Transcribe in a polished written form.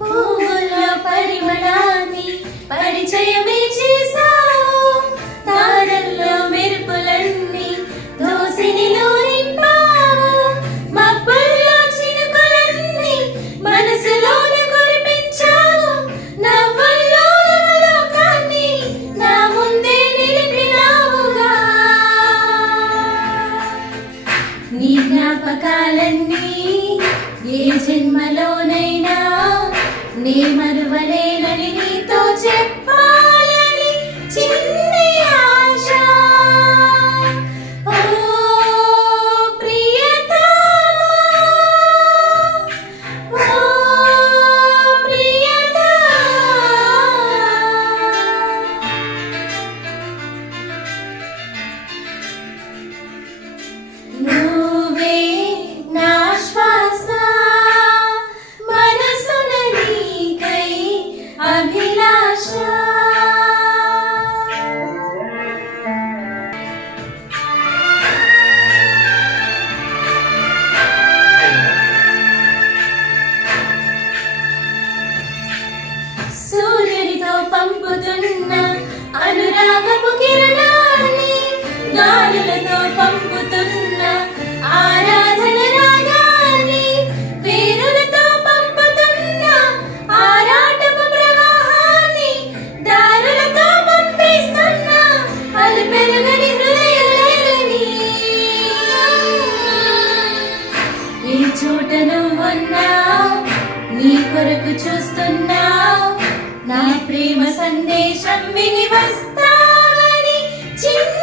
పువ్వుల్లో పరిమళాన్ని పరిచయమే చేసావు, తారల్లో మెరుపులన్నీ దోసినిలో నింపావు, మబ్బుల్లో చినుకులన్నీ మనసులోన కురిపించావు, నవ్వుల్లో నవలోకాన్ని నా ముందే నిలిపినావుగా. నీ జ్ఞాపకాలన్నీ ఏ జన్మలోనైనా నే మరువలేనని నీతో చెప్పాలని చిన్ని ఆశ. ఓ ప్రియతమా, ఓ ప్రియతమా, నువ్వే నా శ్వాస, మనసున నీకై అభిలాష. సూర్యుడితో పంపుతున్న అనురాగపు కిరణాన్ని, గాలులతో పంపుతున్న ఆరాధన రాగాన్ని, వేరులతో పంపుతున్న ఆరాటపు ప్రవాహాన్ని, దారులతో పంపిస్తున్న అలు పెరుగని హృదయాలని. ఏ చోట నువ్వున్నా నీ కొరకు చూస్తున్నా, నా ప్రేమ సందేశం విని వస్తావని చిన్న